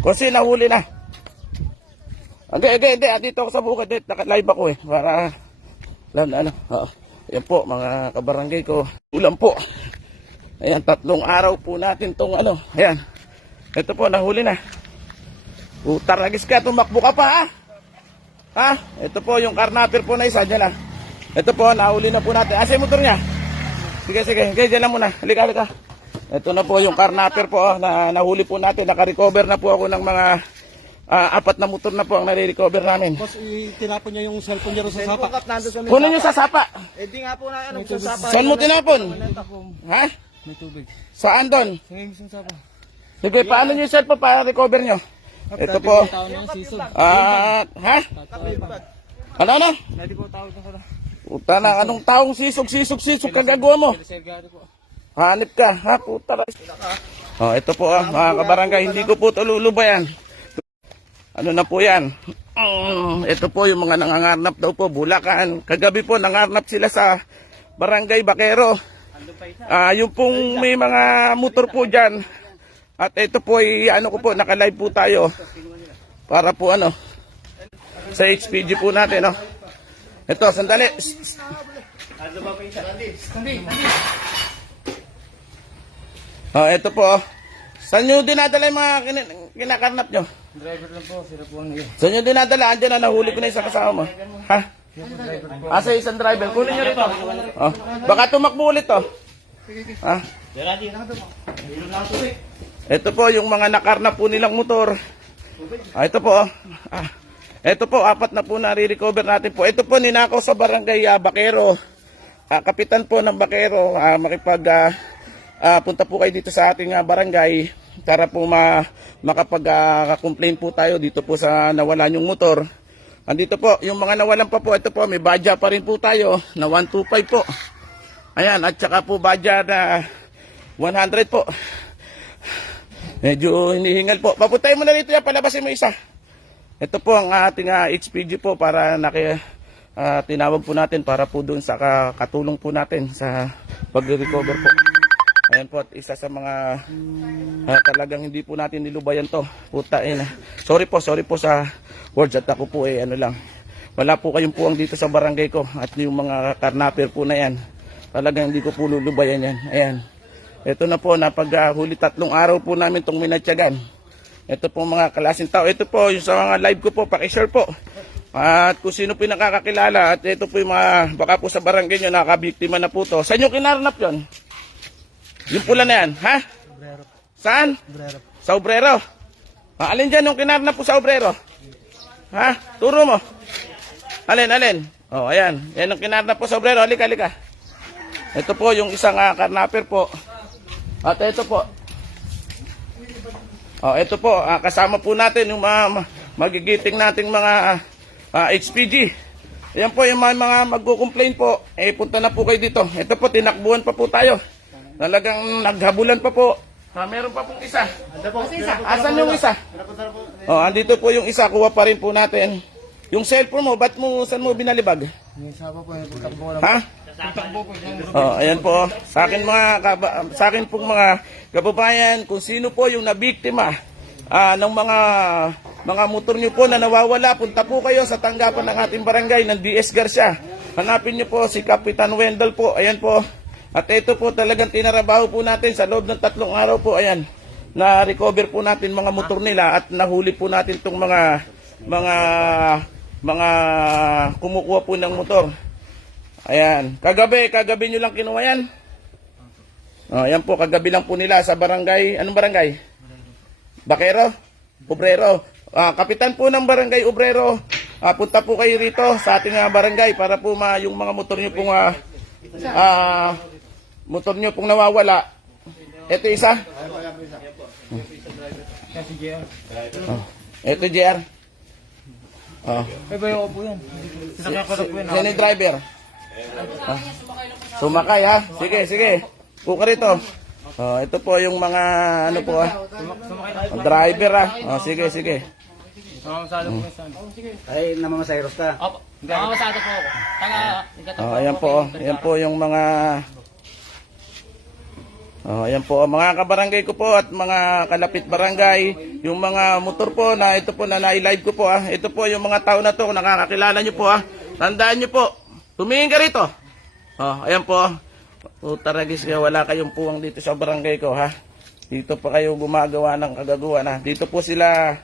Kasi nahuli na. Hindi. Dito ako sa bukid. Naka-live ako eh. Para, ano. Ayan po, mga kabarangay ko. Ulam po. Ayan, 3 araw po natin tong ano. Ayan. Ito po, nahuli na. Taragis ka, tumakbo ka pa ha. Ha? Ito po, yung karnapper po na isa. Dyan na. Ito po, nahuli na po natin. Asa yung motor niya? Sige. Dyan lang muna. Halika. Ito na po yung karnapper po na nahuli po natin. Naka-recover na po ako ng mga 4 na motor na po ang nare-recover namin. Boss, tinapon niya yung cellphone niya rin sa sapa. Kunin nyo sa sapa. Di nga po na ano, sa sapa. Saan mo tinapon? Ha? May tubig. Saan doon? Ngayon sa sapa. Sige, paano nyo yung cellphone para recover nyo? Ito po. Tawag ng sisod. Ha? Ano? Hindi po tawag na sana. Puta na, anong taong sisog kagagawa mo? Hanip ka, ha? Puta na. Ito po mga kabarangay, hindi ko po tululubayan. Ano na po yan? Ito po yung mga nangangarnap daw po, Bulacan. Kagabi po nangarnap sila sa Barangay Bakero. Yung pong may mga motor po dyan. At ito po ay ano ko po, naka-live po tayo. Para po ano, sa HPG po natin. Ito, sandali. Ito po. Saan nyo dinadala yung mga kinakarnap nyo? Driver lang po, sila po ang Saan nyo dinadala? Andiyan na, nahuli ko na isang kasama mo. Ha? Asa isang driver? Kunin nyo rito. Baka tumakbo ulit to. Ha? Ito po yung mga nakarnap po nilang motor. Ito po. Ito po, 4 na po na-recover natin po. Ito po, ninakaw sa barangay Bakero. Kapitan po ng Bakero, punta po kayo dito sa ating barangay para po makapag-complain po tayo dito po sa nawalan yung motor. Andito po, yung mga nawalan pa po, ito po, may badya pa rin po tayo na 125 po. Ayan, at saka po badya na 100 po. Medyo hinihingal po. Papuntay mo na dito yan, palabasin mo isa. Ito po ang ating HPG po para tinawag po natin para po doon sa katulong po natin sa pag-recover po. Ayan po, at isa sa mga talagang hindi po natin nilubayan to. Putain. Sorry po sa words at ako po ano lang. Wala po kayong puwang dito sa barangay ko at yung mga karnapper po na yan. Talagang hindi ko po lulubayan yan. Ayan. Ito na po, napaghuli 3 araw po namin itong minatyagan. Ito po mga klaseng tao. Ito po, yung sa mga live ko po, pakishare po. At kung sino po yung nakakakilala. At ito po yung mga, baka po sa barangay nyo, nakabiktima na po to. Saan yung kinarnap yun? Yung pula na yan, ha? Obrero. Saan? Obrero. Sa Obrero. Alin dyan yung kinarnap po sa Obrero? Ha? Turo mo. Alin? Ayan. Yan yung kinarnap po sa Obrero. Halika. Ito po yung isang karnapper po. At ito po. Ito po, kasama po natin yung magigiting nating mga HPG. Ayan po yung mga magko-complain po. Punta na po kayo dito. Ito po, tinakbuhan pa po tayo. Talagang naghabulan pa po. Meron pa pong isa. Asan yung isa? Andito po yung isa. Kuha pa rin po natin. Yung cellphone mo, saan mo binalibag? Yung sapa po, takbo lang. Ha? Ayan po. Sa akin pong mga kababayan, kung sino po yung nabiktima ng mga motor niyo po na nawawala, punta po kayo sa tanggapan ng ating barangay ng DS Garcia. Hanapin niyo po si Kapitan Wendell po. Ayan po. At ito po talagang tinarabaho po natin sa loob ng 3 araw po. Ayan. Na-recover po natin mga motor nila at nahuli po natin itong mga kumukuha po ng motor. Ayan. Kagabi nyo lang kinuha yan. Ayan po, kagabi lang po nila sa barangay. Anong barangay? Bakero? Obrero. Kapitan po ng barangay Obrero. Punta po kayo rito sa ating barangay para po yung mga motor nyo pong nawawala. Ito isa. Ito JR. Ay ba yung upo yan? Sinakyan ko na po yan. Sino yung driver? Sumakay ha. Sige. Puka rito. Ito po yung mga ano po driver ha. Sige. Namamasado po yan. Ay, namamasayros ka. Opo. Namamasado po ako. Ayan po yung mga Oh, ayan po mga kabarangay ko po at mga kalapit barangay, yung mga motor po na ito po na nai-live ko po Ito po yung mga tao na to, kung nakakakilala nyo po Tandaan nyo po. Tumingin ka rito. Oh, ayan po. Taragis kaya wala kayong puwang dito sa barangay ko Dito pa kayo gumagawa ng kagaguhan Dito po sila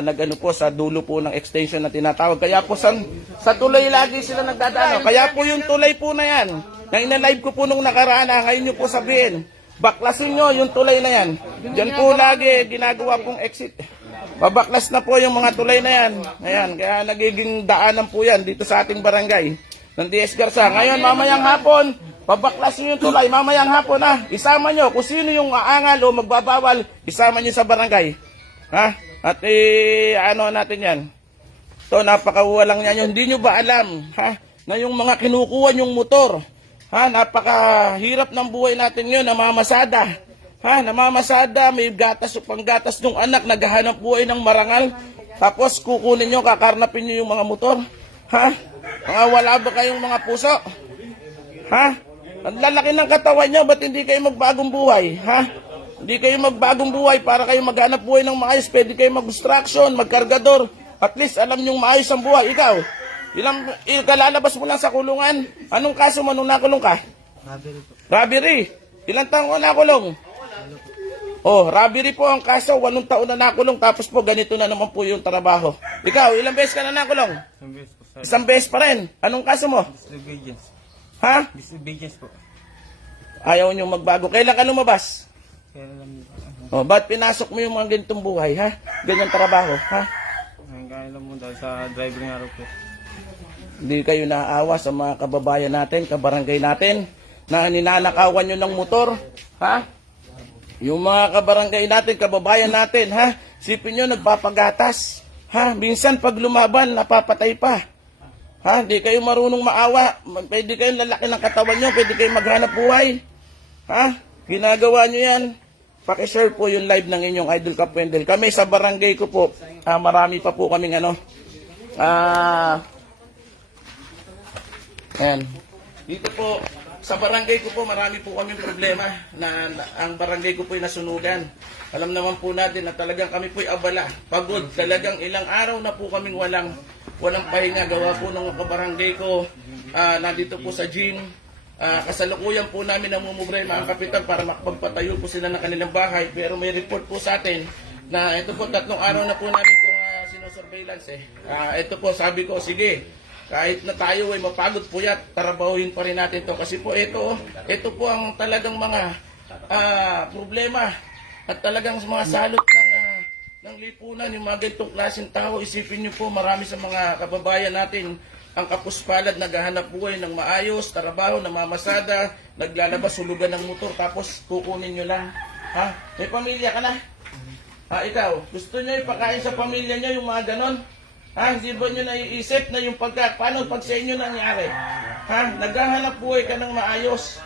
nagano po sa dulo po ng extension na tinatawag. Kaya po sa tulay lagi sila nagdadaan. Kaya po yung tulay po na yan, na ina-live ko po nung nakaraan ngayon nyo po sabihin, baklasin nyo yung tulay na yan. Diyan po lagi ginagawa pong exit. Babaklas na po yung mga tulay na yan. Ayan, kaya nagiging daanan po yan dito sa ating barangay ng DS Garza. Ngayon, mamayang hapon, babaklasin yung tulay. Mamayang hapon isama nyo. Kung sino yung aangal o magbabawal, isama nyo sa barangay. At ano natin yan. So, napakawalang yan. Hindi nyo ba alam, na yung mga kinukuha yung motor, napakahirap ng buhay natin yun, namamasada. Namamasada, may gatas o panggatas ng anak, naghahanap buhay ng marangal. Tapos kukunin nyo, kakarnapin nyo yung mga motor. Mga wala ba kayong mga puso? Ang lalaki ng katawan nyo, ba't hindi kayo magbagong buhay? Hindi kayo magbagong buhay para kayo maghanap buhay ng maayos. Pwede kayo mag-construction, magkargador. At least alam nyo maayos ang buhay. Ikaw, kalalabas mo lang sa kulungan. Anong kaso mo nung nakulong ka? Robbery po. Robbery. Ilang taon ko nakulong? Robbery po ang kaso. 8 taon na nakulong. Tapos po, ganito na naman po yung trabaho. Ikaw, ilang beses ka na nakulong? Isang beses po, sir. Isang beses pa rin. Anong kaso mo? Disobedience. Disobedience po. Ayaw nyo magbago. Kailan ka lumabas? Kaya lang Ba't pinasok mo yung mga ganitong buhay, Ganyang trabaho, kaya lang mo dahil sa driver nga rin po. Hindi kayo naaawa sa mga kababayan natin, kabarangay natin, na ninanakawan nyo ng motor, Yung mga kabarangay natin, kababayan natin, Sipin nyo, nagpapagatas, Minsan pag lumaban, napapatay pa, Hindi kayo marunong maawa, pwede kayong lalaki ng katawan nyo, pwede kayong maghanap buhay, Ginagawa nyo yan. Pakishare po yung live ng inyong Idol Cap Wendell. Kami sa barangay ko po, marami pa po kaming ayan. Dito po, sa barangay ko po, marami po kaming problema na ang barangay ko po ay nasunugan. Alam naman po natin na talagang kami po ay abala, pagod. Talagang ilang araw na po kaming walang pahinga. Gawa po ng kabarangay ko, nandito po sa gym. Kasalukuyan po namin namumogrema ang kapitan para makapagpatayo po sila ng kanilang bahay. Pero may report po sa atin na ito po 3 araw na po namin itong sinosurveillance ito po sabi ko, sige, kahit na tayo ay mapagod po yan, tarabahuhin pa rin natin ito. Kasi po ito po ang talagang mga problema at talagang mga salot ng lipunan, yung mga ganitong klaseng tao. Isipin nyo po, marami sa mga kababayan natin ang kapuspalad, naghahanap buhay ng maayos, trabaho, namamasada, naglalabas, hulugan ng motor, tapos kukunin nyo lang. May pamilya ka na? Ikaw, gusto nyo ipakain sa pamilya nyo yung mga ganon? Hindi ba nyo naiisip na yung paano pag sa inyo nangyari? Naghahanap buhay ka ng maayos,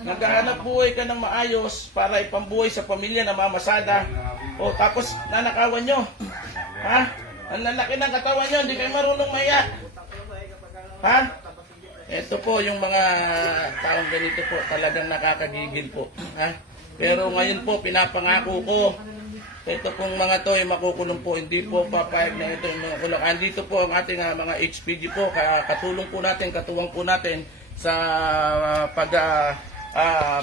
Naghahanap buhay ka ng maayos para ipambuhay sa pamilya, namamasada. Tapos nanakawan nyo. Ang lalaki ng katawan nyo, hindi kayo marunong maya. Ito po yung mga taong ganito po, talagang nakakagigil po. Pero ngayon po, pinapangako ko, ito pong mga to ay makukulong po, hindi po papayag na ito yung mga kulong. Andito po ang ating mga HPG po, katulong po natin, katuwang po natin sa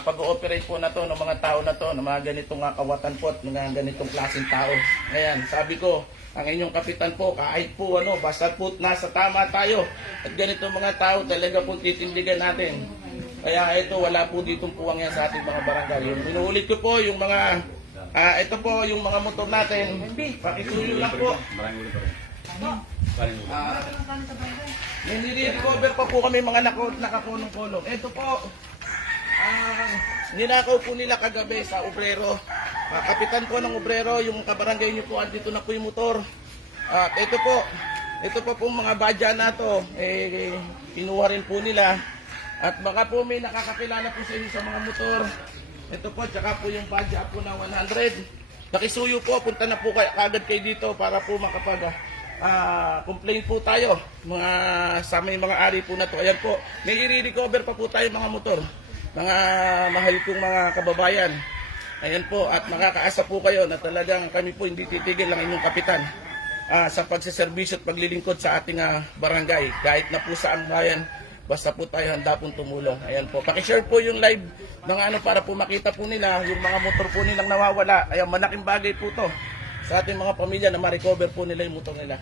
pag-ooperate po na to ng mga tao na to, ng mga ganitong kawatan po at mga ganitong klaseng tao. Ayan, sabi ko, ang inyong kapitan po, kahit po basta po nasa tama tayo at ganitong mga tao talaga po titindigan natin. Kaya ito, wala po ditong puwang yan sa ating mga barangay. Yung inuulit ko po, yung mga, ito po yung mga motor natin. Pakituloy lang po. Nire-recover pa po kami mga nakakulong-kulong. Ito po, ninakaw po nila kagabi sa obrero. Kapitan po ng obrero, yung kabarangay nyo po, dito na po yung motor. At ito po pong mga badya na to, kinuha rin po nila. At baka po may nakakakilala po sa inyo sa mga motor. Ito po, tsaka po yung badya po na 100. Nakisuyo po, punta na po kagad kayo dito para po complain po tayo sa may mga ari po na to. Ayan po, may i-recover pa po tayo mga motor. mga mahal kong mga kababayan. Ayan po, at makakaasa po kayo na talagang kami po hindi titigil ng inyong kapitan sa pagsiservisyo at paglilingkod sa ating barangay. Kahit na po saang bayan, basta po tayo handa pong tumulong. Ayan po, pakishare po yung live ng para po makita po nila yung mga motor po nilang nawawala. Ayan, malaking bagay po to sa ating mga pamilya na ma-recover po nila yung motor nila.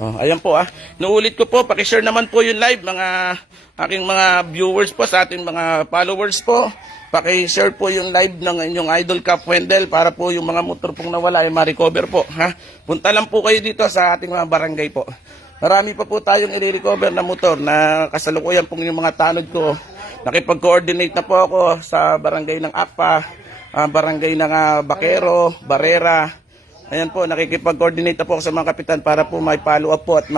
Oh, ayan po Nuulit ko po, paki-share naman po yung live mga aking mga viewers po, sa ating mga followers po. Paki-share po yung live ng inyong Idol Cap Wendell para po yung mga motor pong nawala ay ma-recover po. Punta lang po kayo dito sa ating mga barangay po. Marami pa po tayong i-recover na motor na kasalukuyan pong yung mga tanod ko. Nakipag-coordinate na po ako sa barangay ng Akpa, barangay ng Bakero, Barrera. Ayan po, nakikipag-coordinate na po ako sa mga kapitan para po may follow up po at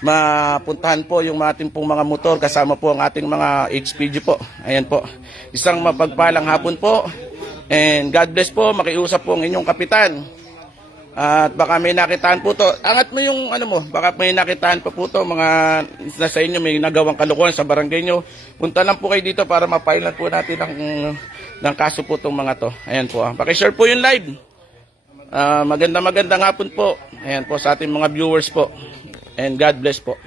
mapuntahan po yung ating pong mga motor kasama po ang ating mga HPG po. Ayan po. Isang mapagpalang hapon po. And God bless po, makiusap po ang inyong kapitan. At baka may nakitaan po to. Angat mo yung baka may nakitaan pa po to mga nasa inyo may nagawang kalokohan sa barangay nyo. Punta lang po kayo dito para mapailan po natin ng kaso po tong mga to. Ayan po. Paki-share po yung live. Magandang hapon po. Ayan po sa ating mga viewers po. And God bless po.